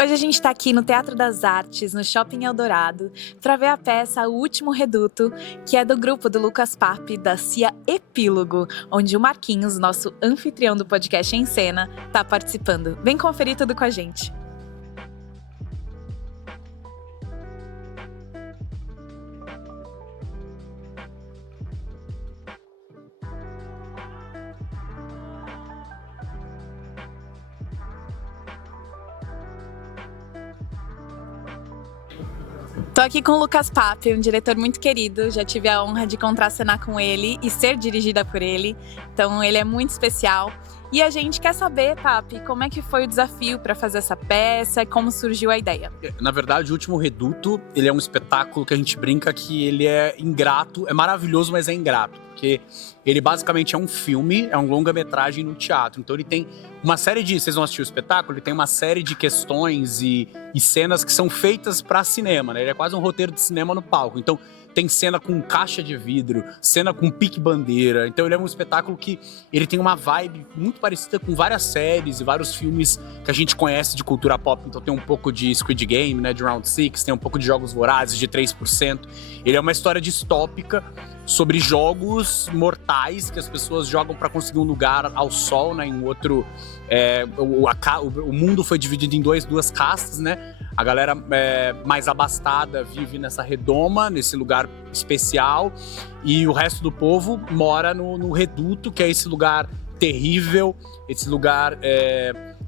Hoje a gente está aqui no Teatro das Artes, no Shopping Eldorado, para ver a peça O Último Reduto, que é do grupo do Lucas Pape, da CIA Epílogo, onde o Marquinhos, nosso anfitrião do podcast Em Cena, está participando. Vem conferir tudo com a gente. Tô aqui com o Lucas Pape, um diretor muito querido, já tive a honra de contracenar com ele e ser dirigida por ele, então ele é muito especial. E a gente quer saber, Pape, como é que foi o desafio para fazer essa peça e como surgiu a ideia? Na verdade, O Último Reduto, ele é um espetáculo que a gente brinca que ele é ingrato, é maravilhoso, mas é ingrato, porque ele basicamente é um filme, é um longa-metragem no teatro, então ele tem uma série de, vocês vão assistir o espetáculo, ele tem uma série de questões e cenas que são feitas para cinema, né? Ele é quase um roteiro de cinema no palco, então tem cena com caixa de vidro, cena com pique-bandeira. Então ele é um espetáculo que ele tem uma vibe muito parecida com várias séries e vários filmes que a gente conhece de cultura pop. Então tem um pouco de Squid Game, né, de Round Six, tem um pouco de Jogos Vorazes, de 3%. Ele é uma história distópica sobre jogos mortais que as pessoas jogam para conseguir um lugar ao sol, né, em outro... o mundo foi dividido em duas castas, né? A galera mais abastada vive nessa redoma, nesse lugar especial, e o resto do povo mora no reduto, que é esse lugar terrível, esse lugar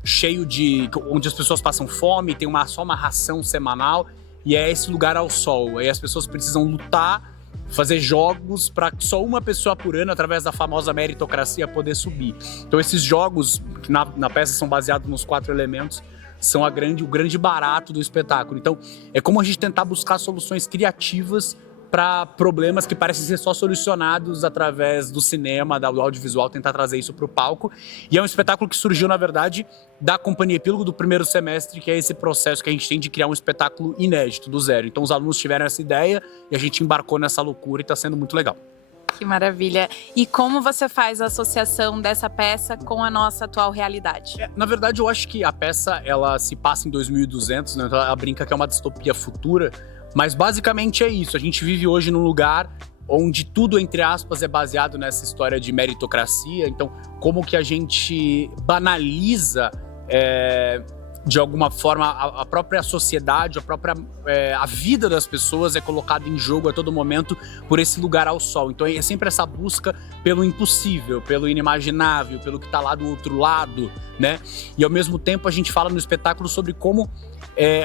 cheio de... onde as pessoas passam fome, tem só uma ração semanal, e é esse lugar ao sol. Aí as pessoas precisam lutar, fazer jogos para só uma pessoa por ano, através da famosa meritocracia, poder subir. Então esses jogos, que na peça são baseados nos 4 elementos, são o grande barato do espetáculo. Então é como a gente tentar buscar soluções criativas para problemas que parecem ser só solucionados através do cinema, do audiovisual, tentar trazer isso para o palco. E é um espetáculo que surgiu, na verdade, da Companhia Epílogo do primeiro semestre, que é esse processo que a gente tem de criar um espetáculo inédito, do zero. Então os alunos tiveram essa ideia e a gente embarcou nessa loucura e está sendo muito legal. Que maravilha! E como você faz a associação dessa peça com a nossa atual realidade? Na verdade, eu acho que a peça, ela se passa em 2200, né? Ela brinca que é uma distopia futura, mas basicamente é isso. A gente vive hoje num lugar onde tudo, entre aspas, é baseado nessa história de meritocracia. Então, como que a gente banaliza, de alguma forma, a própria sociedade, a vida das pessoas é colocada em jogo a todo momento por esse lugar ao sol. Então é sempre essa busca pelo impossível, pelo inimaginável, pelo que está lá do outro lado, né? E ao mesmo tempo a gente fala no espetáculo sobre como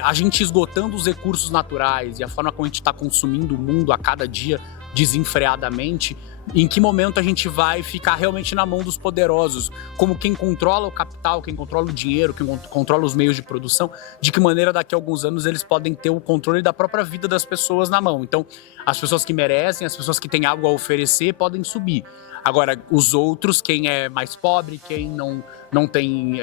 a gente esgotando os recursos naturais e a forma como a gente está consumindo o mundo a cada dia desenfreadamente, em que momento a gente vai ficar realmente na mão dos poderosos, como quem controla o capital, quem controla o dinheiro, quem controla os meios de produção, de que maneira daqui a alguns anos eles podem ter o controle da própria vida das pessoas na mão. Então, as pessoas que merecem, as pessoas que têm algo a oferecer podem subir. Agora, os outros, quem é mais pobre, quem não tem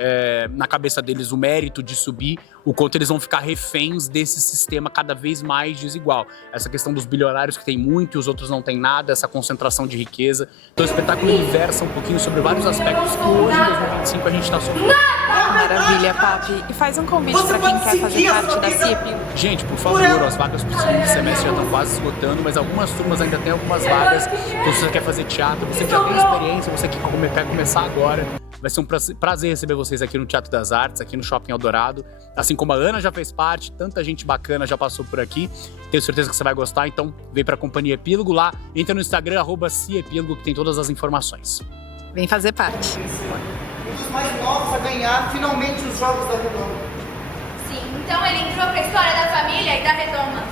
na cabeça deles o mérito de subir, o quanto eles vão ficar reféns desse sistema cada vez mais desigual. Essa questão dos bilionários que tem muito e os outros não têm nada, essa concentração de riqueza. Então o espetáculo versa um pouquinho sobre vários aspectos que hoje, em 2025, a gente está sofrendo. Maravilha, Pape. E faz um convite para quem quer fazer parte da CIA Epílogo. Gente, por favor, as vagas para o segundo semestre já estão quase esgotando, mas algumas turmas ainda tem algumas vagas. Então, se você quer fazer teatro, você que já tem experiência, você que quer começar agora, vai ser um prazer receber vocês aqui no Teatro das Artes, aqui no Shopping Eldorado. Assim como a Ana já fez parte, tanta gente bacana já passou por aqui. Tenho certeza que você vai gostar, então vem para a Companhia Epílogo lá. Entra no Instagram, @ciaepílogo, que tem todas as informações. Vem fazer parte. Um dos mais novos a ganhar finalmente os Jogos da Redoma. Sim, então ele entrou pra história da família e da Redoma.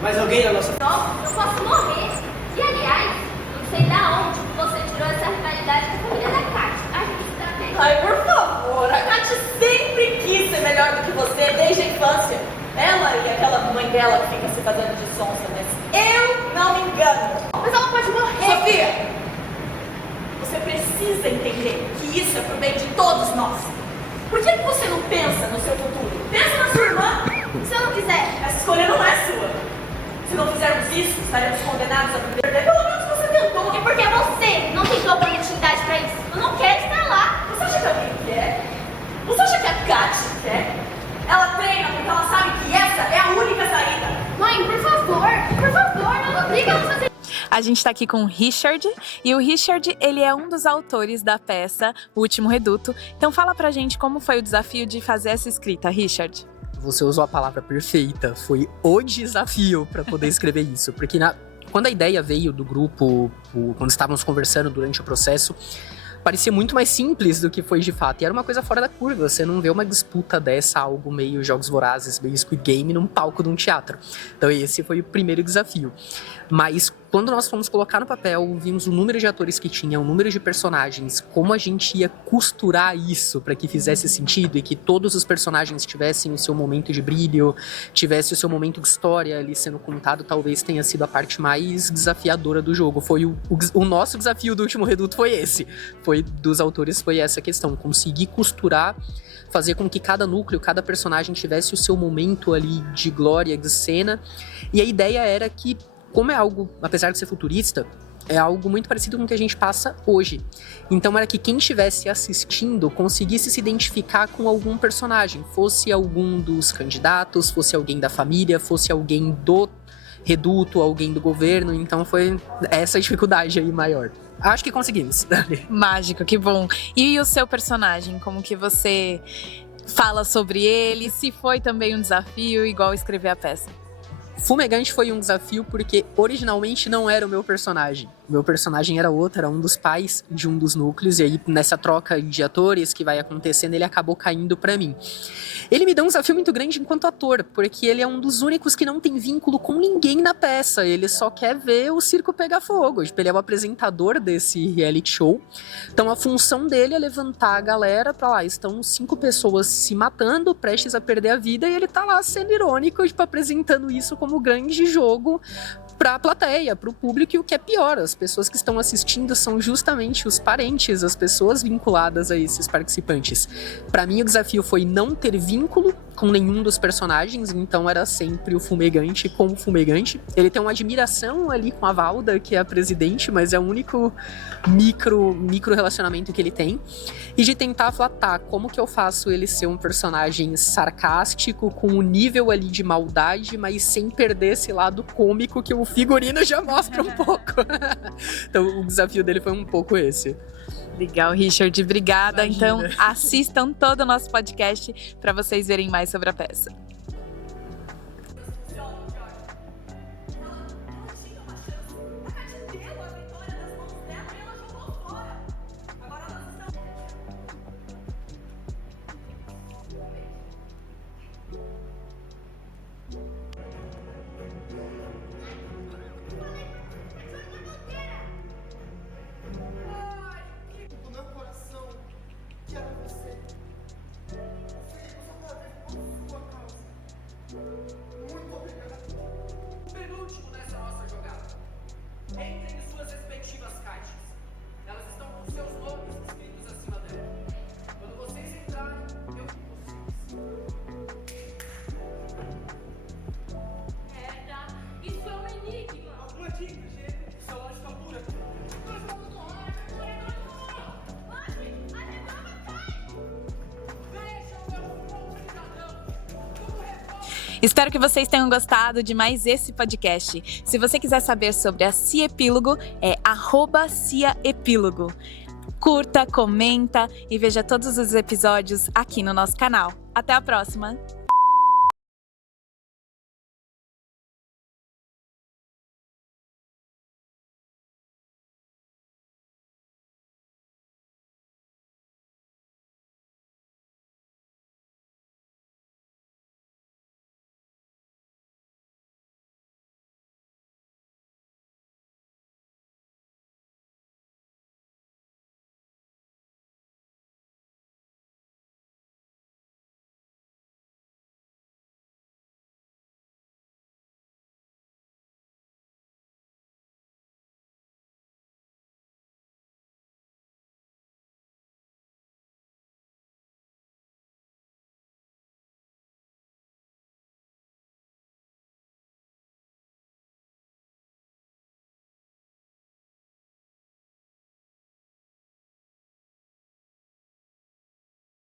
Mas alguém na nossa... Não, eu posso morrer. E aliás, não sei da onde você tirou essa rivalidade com a família da Kátia. A gente também. Ai, por favor, a Kátia sempre quis ser melhor do que você desde a infância. Ela e aquela mãe dela que fica se fazendo de sonsa, mas eu não me engano. Mas ela pode morrer. Sofia, você precisa entender que isso é pro bem de todos nós. Por que você não pensa no seu futuro? Pensa na sua irmã. Se eu não quiser. Essa escolha não é sua. Se não fizermos isso, estaremos condenados a perder. Pelo menos você tentou. E porque você não tem oportunidade pra isso. Eu não quero estar lá. Você acha que alguém quer? Você acha que a Kátia quer? Ela treina A gente tá aqui com o Richard, e o Richard, ele é um dos autores da peça O Último Reduto. Então fala pra gente como foi o desafio de fazer essa escrita, Richard. Você usou a palavra perfeita, foi o desafio para poder escrever isso, porque quando a ideia veio do grupo, quando estávamos conversando durante o processo, parecia muito mais simples do que foi de fato, e era uma coisa fora da curva. Você não vê uma disputa dessa, algo meio Jogos Vorazes, meio Squid Game, num palco de um teatro. Então esse foi o primeiro desafio. Mas quando nós fomos colocar no papel, vimos o número de atores que tinha, o número de personagens, como a gente ia costurar isso para que fizesse sentido e que todos os personagens tivessem o seu momento de brilho, tivesse o seu momento de história ali sendo contado, talvez tenha sido a parte mais desafiadora do jogo. Foi o nosso desafio do Último Reduto foi esse. Foi dos autores, foi essa questão, conseguir costurar, fazer com que cada núcleo, cada personagem tivesse o seu momento ali de glória, de cena. E a ideia era que, como é algo, apesar de ser futurista, é algo muito parecido com o que a gente passa hoje. Então era que quem estivesse assistindo conseguisse se identificar com algum personagem, fosse algum dos candidatos, fosse alguém da família, fosse alguém do reduto, alguém do governo. Então foi essa dificuldade aí maior. Acho que conseguimos. Mágico, que bom. E o seu personagem, como que você fala sobre ele? Se foi também um desafio, igual escrever a peça? Fumegante foi um desafio porque originalmente não era o meu personagem. O meu personagem era outro, era um dos pais de um dos núcleos, e aí nessa troca de atores que vai acontecendo, ele acabou caindo pra mim. Ele me deu um desafio muito grande enquanto ator, porque ele é um dos únicos que não tem vínculo com ninguém na peça, ele só quer ver o circo pegar fogo. Tipo, ele é o apresentador desse reality show, então a função dele é levantar a galera pra lá, estão 5 pessoas se matando, prestes a perder a vida, e ele tá lá sendo irônico, tipo, apresentando isso como grande jogo pra plateia, pro público, e o que é pior, as pessoas que estão assistindo são justamente os parentes, as pessoas vinculadas a esses participantes. Pra mim o desafio foi não ter vínculo com nenhum dos personagens, então era sempre o Fumegante como Fumegante. Ele tem uma admiração ali com a Valda, que é a presidente, mas é o único micro relacionamento que ele tem. E de tentar falar, tá, como que eu faço ele ser um personagem sarcástico, com um nível ali de maldade, mas sem perder esse lado cômico que o figurino já mostra um pouco. Então o desafio dele foi um pouco esse. Legal, Richard, obrigada. Imagina. Então assistam todo o nosso podcast para vocês verem mais sobre a peça. Do meu coração, que era você. Só por sua causa. Muito obrigado. O penúltimo nessa nossa jogada. Entrem em suas respectivas caixas. Elas estão com seus nomes escritos acima dela. Quando vocês entrarem, eu com vocês. Isso é um enigma. Alguma dica, gente? Isso é lógica pura. Nós vamos lá. Espero que vocês tenham gostado de mais esse podcast. Se você quiser saber sobre a Cia Epílogo, é @ciaepílogo. Curta, comenta e veja todos os episódios aqui no nosso canal. Até a próxima!